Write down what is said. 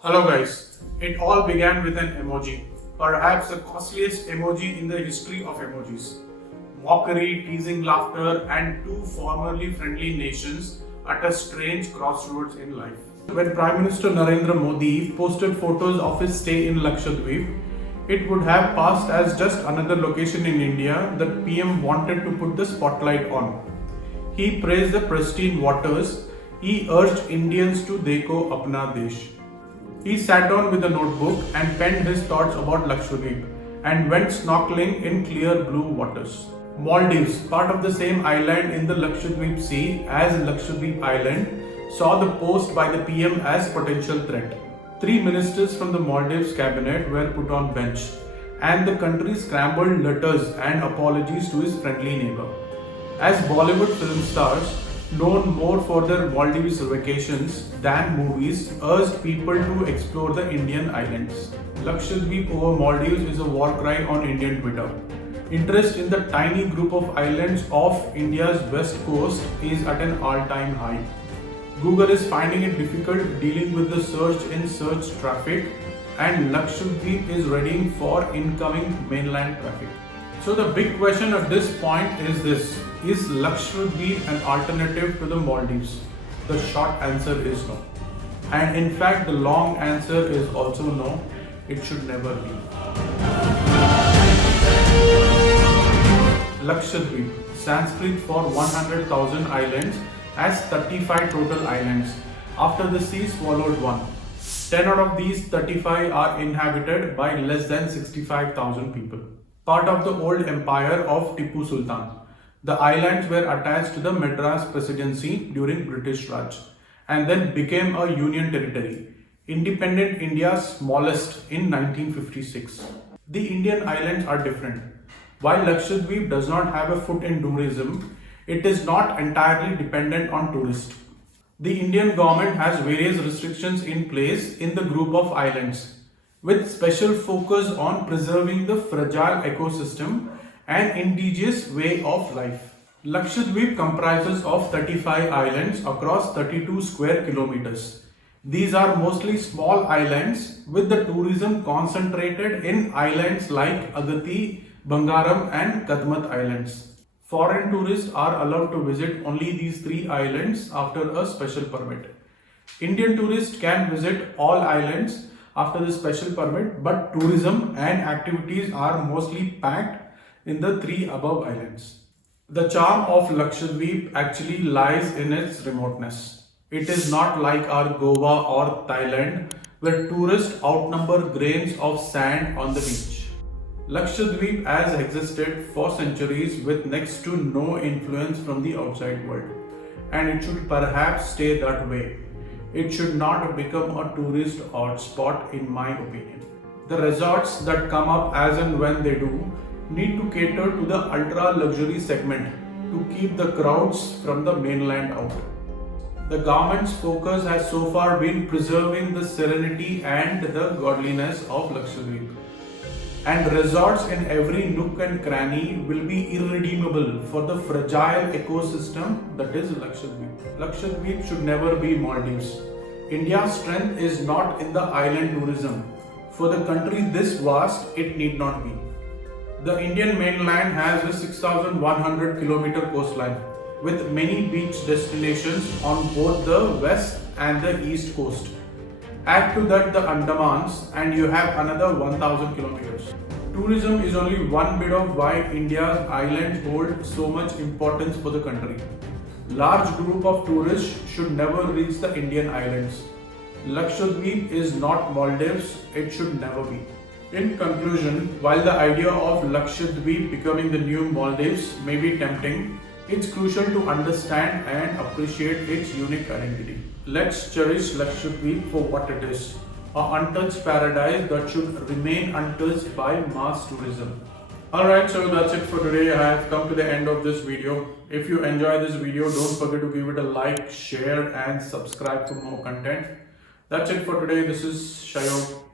Hello guys, it all began with an emoji, perhaps the costliest emoji in the history of emojis. Mockery, teasing laughter, and two formerly friendly nations at a strange crossroads in life. When Prime Minister Narendra Modi posted photos of his stay in Lakshadweep, it would have passed as just another location in India that PM wanted to put the spotlight on. He praised the pristine waters. He urged Indians to Dekho Apna Desh. He sat down with a notebook and penned his thoughts about Lakshadweep and went snorkeling in clear blue waters. Maldives, part of the same island in the Lakshadweep Sea as Lakshadweep Island, saw the post by the PM as potential threat. Three ministers from the Maldives cabinet were put on bench, and the country scrambled letters and apologies to his friendly neighbor. As Bollywood film stars, known more for their Maldives vacations than movies, urged people to explore the Indian islands. Lakshadweep over Maldives is a war cry on Indian Twitter. Interest in the tiny group of islands off India's west coast is at an all-time high. Google is finding it difficult dealing with the surge in search traffic, and Lakshadweep is readying for incoming mainland traffic. So the big question at this point is this: is Lakshadweep an alternative to the Maldives? The short answer is no. And in fact, the long answer is also no, it should never be. Lakshadweep, Sanskrit for 100,000 islands, has 35 total islands. After the sea swallowed one. 10 out of these 35 are inhabited by less than 65,000 people. Part of the old empire of Tipu Sultan. The islands were attached to the Madras Presidency during British Raj and then became a union territory, independent India's smallest in 1956. The Indian islands are different. While Lakshadweep does not have a foot in tourism, it is not entirely dependent on tourists. The Indian government has various restrictions in place in the group of islands, with special focus on preserving the fragile ecosystem and indigenous way of life. Lakshadweep comprises of 35 islands across 32 square kilometers. These are mostly small islands with the tourism concentrated in islands like Agatti, Bangaram and Kadmat islands. Foreign tourists are allowed to visit only these three islands after a special permit. Indian tourists can visit all islands after the special permit, but tourism and activities are mostly packed in the three above islands. The charm of Lakshadweep actually lies in its remoteness. It is not like our Goa or Thailand, where tourists outnumber grains of sand on the beach. Lakshadweep has existed for centuries with next to no influence from the outside world, and it should perhaps stay that way. It should not become a tourist hotspot, in my opinion. The resorts that come up as and when they do need to cater to the ultra luxury segment to keep the crowds from the mainland out. The government's focus has so far been preserving the serenity and the godliness of Lakshadweep. And resorts in every nook and cranny will be irredeemable for the fragile ecosystem that is Lakshadweep. Lakshadweep should never be Maldives. India's strength is not in the island tourism. For the country this vast, it need not be. The Indian mainland has a 6,100 kilometer coastline with many beach destinations on both the west and the east coast. Add to that the Andamans and you have another 1,000 kilometers. Tourism is only one bit of why India's islands hold so much importance for the country. Large group of tourists should never reach the Indian islands. Lakshadweep is not Maldives, it should never be. In conclusion, while the idea of Lakshadweep becoming the new Maldives may be tempting, it's crucial to understand and appreciate its unique identity. Let's cherish Lakshadweep for what it is, an untouched paradise that should remain untouched by mass tourism. Alright, so that's it for today. I have come to the end of this video. If you enjoy this video, don't forget to give it a like, share and subscribe for more content. That's it for today. This is Shayog.